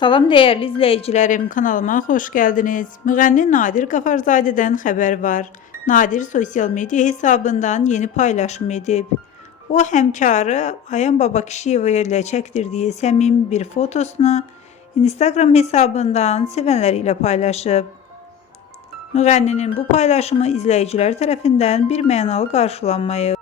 Salam değerli izleyicilerim, kanalıma hoş geldiniz. Müğənni Nadir Qafarzadədən xəbər var. Nadir sosyal medya hesabından yeni paylaşım edib. O həmkarı Ayan Babakişiyeva ilə çəkdirdiyi səmimi bir fotosunu Instagram hesabından sevənləri ilə paylaşıb. Müğənninin bu paylaşımı izləyicilər tərəfindən bir mənalı qarşılanmayıb.